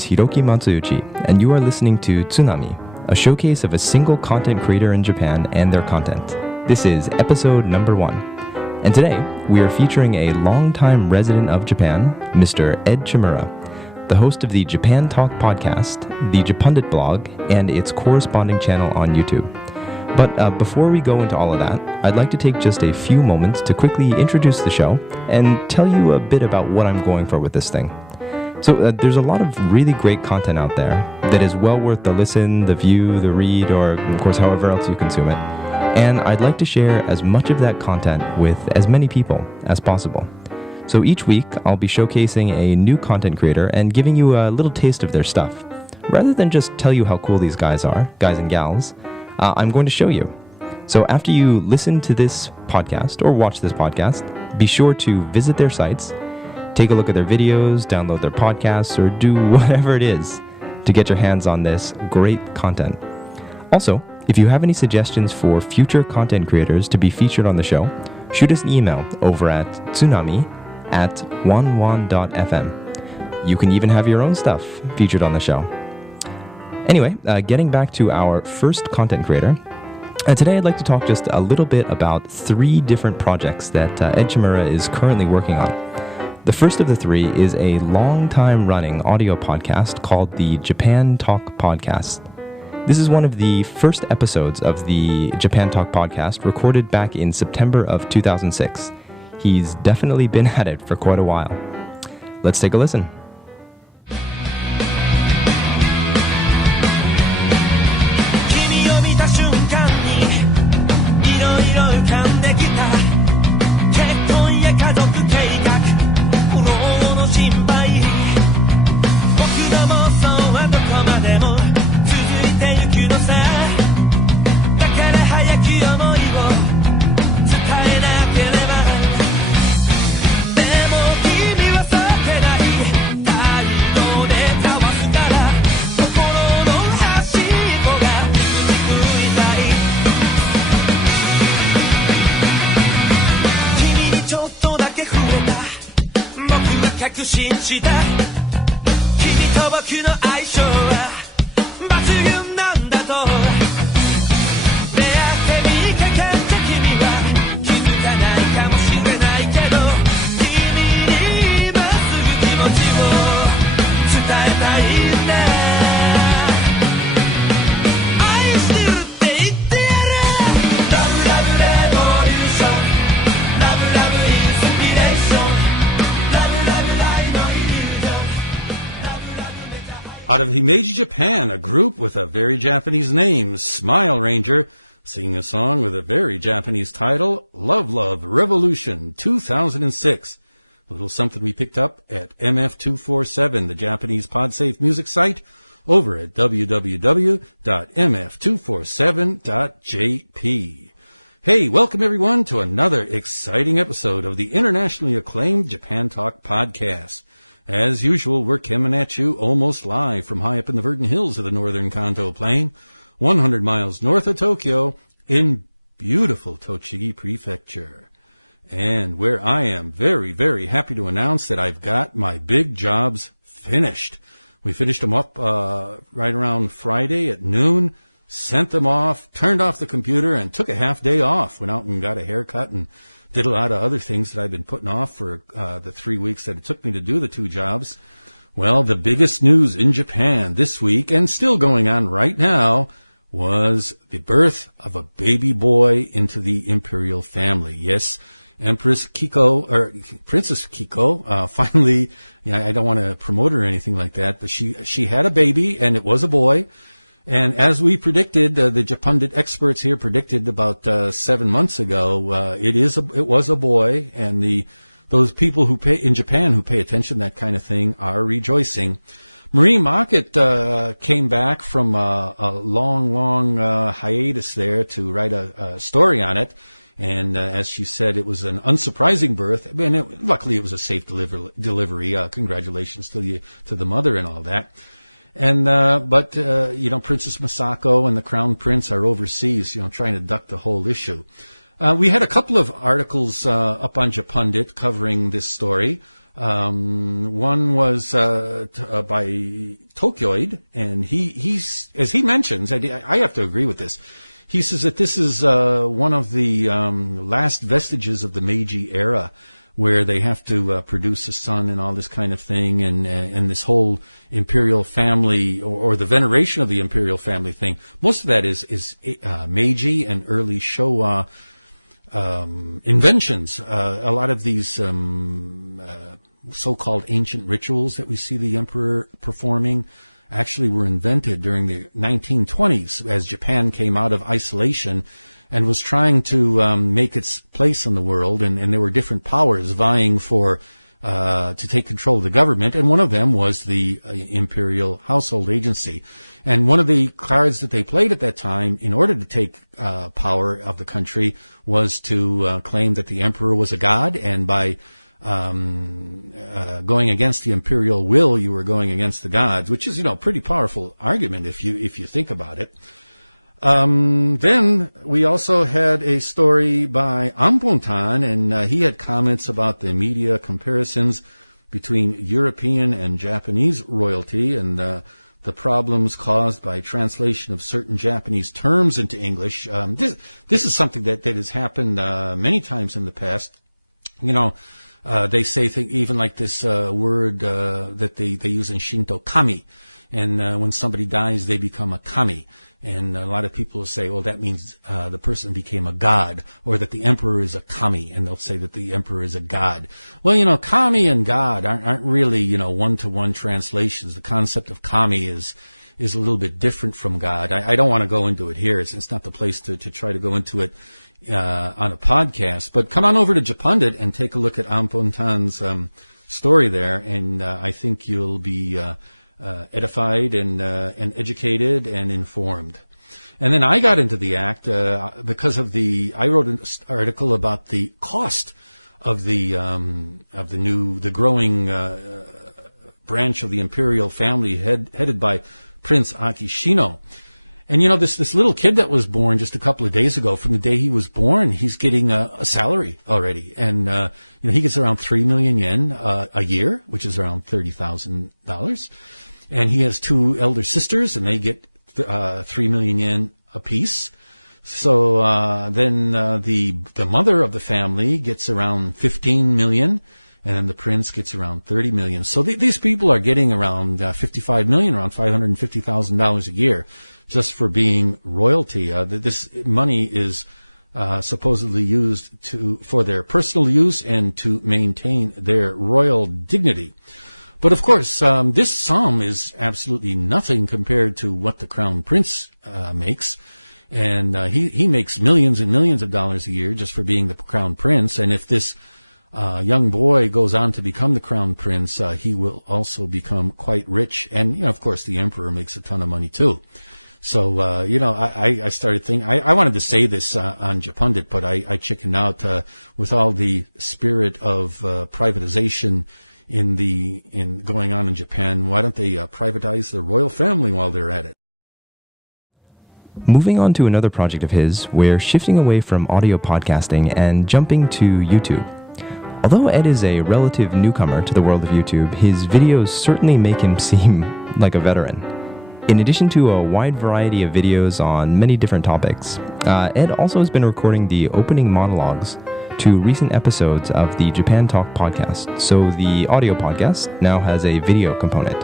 is Hiroki Matsuyuchi, and you are listening to Tsunami, a showcase of a single content creator in Japan and their content. This is episode number 1. And today, we are featuring a longtime resident of Japan, Mr. Ed Chmura, the host of the Japan Talk podcast, the Japundit blog, and its corresponding channel on YouTube. But before we go into all of that, I'd like to take just a few moments to quickly introduce the show and tell you a bit about what I'm going for with this thing. So there's a lot of really great content out there that is well worth the listen, the view, the read, or of course however else you consume it. And I'd like to share as much of that content with as many people as possible. So each week, I'll be showcasing a new content creator and giving you a little taste of their stuff. Rather than just tell you how cool these guys are, guys and gals, I'm going to show you. So after you listen to this podcast or watch this podcast, be sure to visit their sites, take a look at their videos, download their podcasts, or do whatever it is to get your hands on this great content. Also, if you have any suggestions for future content creators to be featured on the show, shoot us an email over at tsunami@11.fm. You can even have your own stuff featured on the show. Anyway, getting back to our first content creator, today I'd like to talk just a little bit about 3 different projects that Ed Chmura is currently working on. The first of the 3 is a long-time running audio podcast called the Japan Talk Podcast. This is one of the first episodes of the Japan Talk Podcast recorded back in September of 2006. He's definitely been at it for quite a while. Let's take a listen. Out of Himeji, Japan, a group with a very Japanese name, Smile Ranger, singing a song with a very Japanese title, Love Love Revolution 2006. A little something we picked up at MF247, the Japanese PodSafe music site, over at www.mf247.jp. Hey, welcome everyone to another exciting episode of the internationally acclaimed Japan Talk podcast. As usual, we're coming at you almost live from high up in the verdant hills of the northern Kanto Plain, 100 miles north of Tokyo, in beautiful Tochigi Prefecture. And where I am very, very happy to announce that I've got my big jobs finished. We finished them up right around Friday at noon, sent them off, turned off the computer, and took a half day off. Went out and got a haircut and did a lot of other things that I've been putting off for the 3 weeks that it took me to do the 2 jobs. Well, the biggest news in Japan this week, and still going on right now, was the birth of a baby boy into the imperial family. Yes, Princess Kiko, finally, I don't want to promote her or anything like that, but she had a baby, and it was a boy. And as we predicted, the Japundit experts here predicted about 7 months ago, it was a boy, and those people in Japan who pay attention to that kind of thing are rejoicing. Marie Mockett came back from a long hiatus there to write a story on it. And as she said, it was an unsurprising birth. I mean, luckily it was a safe delivery. Congratulations to the mother and all that. And but Princess Masako and the Crown Prince are overseas, trying to duck the whole issue. We had a couple of articles up on Japundit covering this story. One was by Tokyoid, and he's as he mentions, I have to agree with this. He says that this is one of the last vestiges of the Meiji era, where they have to produce a son and all this kind of thing, and this whole imperial family or the veneration of the imperial family thing. Most of that is Meiji and early Showa inventions. A lot of these so-called ancient rituals that we see the emperor performing actually were invented during the 1920s as Japan came out of isolation and was trying to make its place in the world, and there were different powers vying for to take control of the government, and one of them was the Imperial Household Agency. And one of the cards that they played at that time in order to take power of the country was to claim that the emperor was a god, and by going against the imperial will, you were going against the gods, which is, a pretty powerful argument if you think about it. Then we also had a story by Ampontan, and he had comments about the media comparisons between European and Japanese royalty and the problems caused by translation of certain Japanese terms into English. This is something that has happened many times in the past. They say even like this word that they use in Shinto, kami. And when somebody dies, they become a kami. And a lot of people will say, well, that means the person became a god, or that the emperor is a kami, and they'll say that the emperor is a god. Well, kami and god aren't really, one-to-one translations. The concept of kami is a little bit different from god. I don't want to go into it here. It's not the place to try to go into it on a podcast. But come on over to Japundit and take a look at Ampontan's story there, and I think you'll be edified and educated and informed. And then I got into the act because of I wrote an article about the cost of the growing branch of the imperial family headed by Prince Akishino. And this little kid that was born just a couple of days ago, from the day he was born, he's getting a salary already, and he gets around 3 million yen a year, which is around $30,000. And he has 2 elder sisters, and they get 3 million yen apiece. So then the mother of the family gets around 15 million, and then the prince gets around 30 million. So these people are getting around 55 million, around $550,000 a year, just for being royalty. This money is supposedly used for their personal use and to maintain their royal dignity. But of course, this sum is absolutely nothing compared to what the crown prince makes. And he makes millions and millions of dollars a year just for being the crown prince. And if this young boy goes on to become the crown prince, he will also become quite rich. And, of course, the emperor makes a ton of money too. So, I started thinking, I wanted to say this on Japundit, but I chickened out with all the spirit of privatization in going on in Japan. Why don't they privatize the royal family while they're at it? Moving on to another project of his, we're shifting away from audio podcasting and jumping to YouTube. Although Ed is a relative newcomer to the world of YouTube, his videos certainly make him seem like a veteran. In addition to a wide variety of videos on many different topics, Ed also has been recording the opening monologues to recent episodes of the Japan Talk podcast, so the audio podcast now has a video component.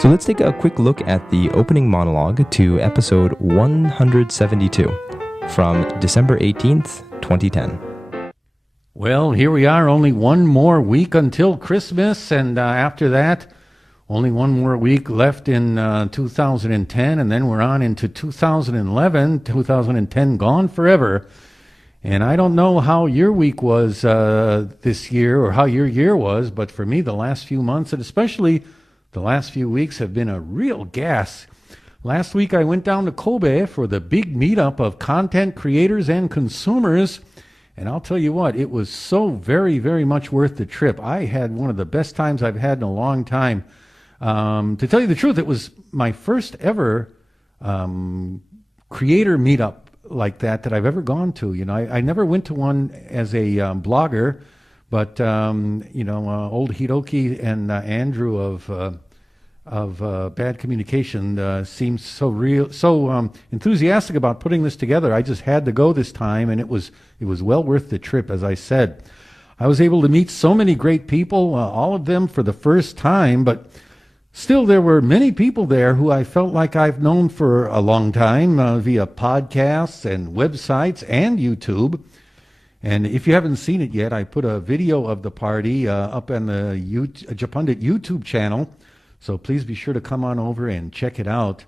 So let's take a quick look at the opening monologue to episode 172 from December 18th, 2010. Well, here we are, only one more week until Christmas, and after that, only one more week left in 2010, and then we're on into 2011, 2010 gone forever. And I don't know how your week was this year or how your year was, but for me, the last few months, and especially the last few weeks, have been a real gas. Last week, I went down to Kobe for the big meetup of content creators and consumers, and I'll tell you what, it was so very, very much worth the trip. I had one of the best times I've had in a long time. To tell you the truth, it was my first ever creator meetup like that I've ever gone to. I never went to one as a blogger, But old Hiroki and Andrew of Bad Communication seemed so enthusiastic about putting this together. I just had to go this time, and it was well worth the trip. As I said, I was able to meet so many great people, all of them for the first time, but still there were many people there who I felt like I've known for a long time via podcasts and websites and YouTube. And if you haven't seen it yet, I put a video of the party up on the Japundit YouTube channel. So please be sure to come on over and check it out.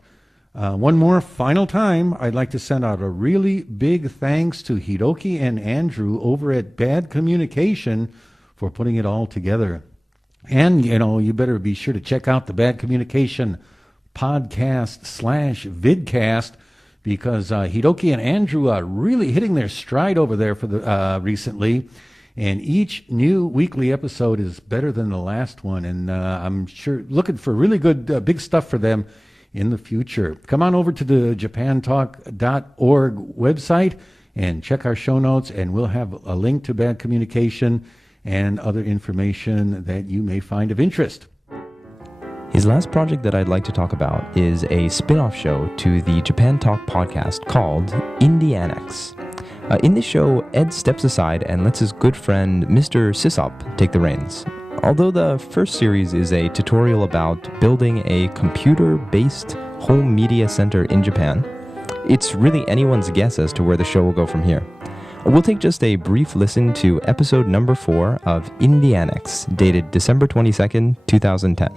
One more final time, I'd like to send out a really big thanks to Hiroki and Andrew over at Bad Communication for putting it all together. And, you better be sure to check out the Bad Communication podcast /vidcast, because Hiroki and Andrew are really hitting their stride over there for the recently. And each new weekly episode is better than the last one. And I'm sure looking for really good, big stuff for them in the future. Come on over to the japantalk.org website and check our show notes, and we'll have a link to Bad Communication and other information that you may find of interest. His last project that I'd like to talk about is a spin-off show to the Japan Talk podcast called In the Annex. In this show, Ed steps aside and lets his good friend Mr. Sisop take the reins. Although the first series is a tutorial about building a computer-based home media center in Japan, it's really anyone's guess as to where the show will go from here. We'll take just a brief listen to episode number 4 of In the Annex, dated December 22nd, 2010.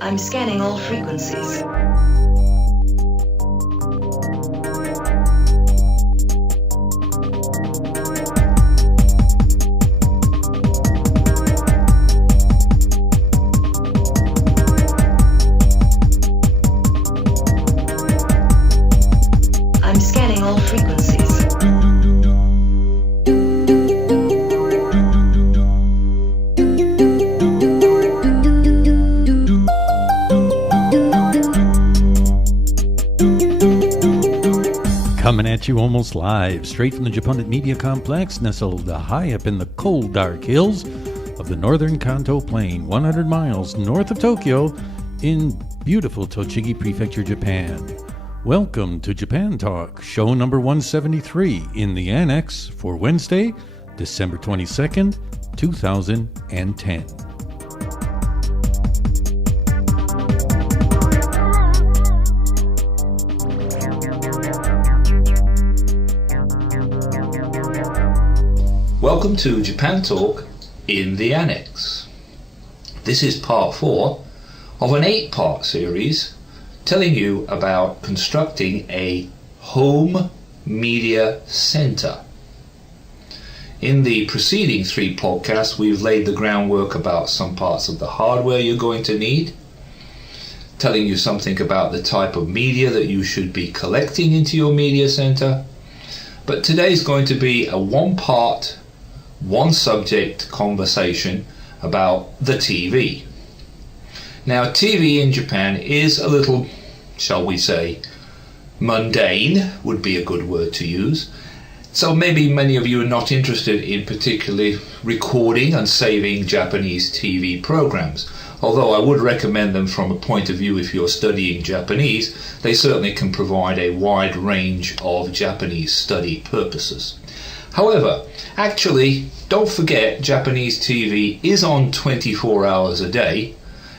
I'm scanning all frequencies. Coming at you almost live, straight from the Japundit Media Complex, nestled high up in the cold, dark hills of the northern Kanto Plain, 100 miles north of Tokyo, in beautiful Tochigi Prefecture, Japan. Welcome to Japan Talk, show number 173 in the Annex for Wednesday, December 22nd, 2010. Welcome to Japan Talk in the Annex. This is part 4 of an 8-part series telling you about constructing a home media center. In the preceding 3 podcasts, we've laid the groundwork about some parts of the hardware you're going to need, telling you something about the type of media that you should be collecting into your media center. But today's going to be a 1-part, 1-subject conversation about the TV. Now, TV in Japan is a little, shall we say, mundane, would be a good word to use. So maybe many of you are not interested in particularly recording and saving Japanese TV programs. Although I would recommend them from a point of view if you're studying Japanese, they certainly can provide a wide range of Japanese study purposes. However, actually, don't forget Japanese TV is on 24 hours a day,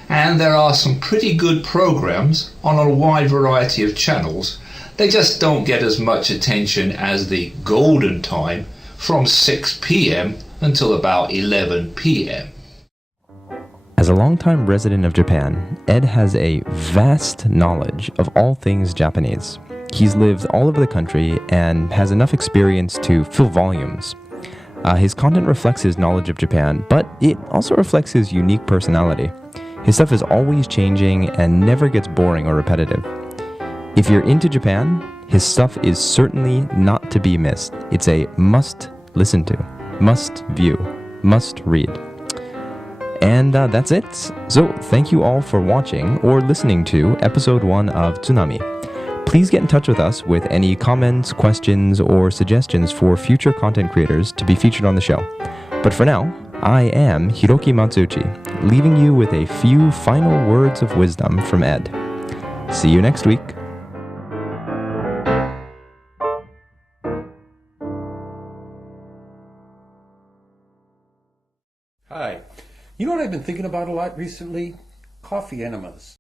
and there are some pretty good programs on a wide variety of channels. They just don't get as much attention as the golden time from 6 p.m. until about 11 p.m. As a longtime resident of Japan, Ed has a vast knowledge of all things Japanese. He's lived all over the country and has enough experience to fill volumes. His content reflects his knowledge of Japan, but it also reflects his unique personality. His stuff is always changing and never gets boring or repetitive. If you're into Japan, his stuff is certainly not to be missed. It's a must listen to, must view, must read. And that's it. So thank you all for watching or listening to episode 1 of Tsunami. Please get in touch with us with any comments, questions, or suggestions for future content creators to be featured on the show. But for now, I am Hiroki Matsuuchi, leaving you with a few final words of wisdom from Ed. See you next week. Hi. You know what I've been thinking about a lot recently? Coffee enemas.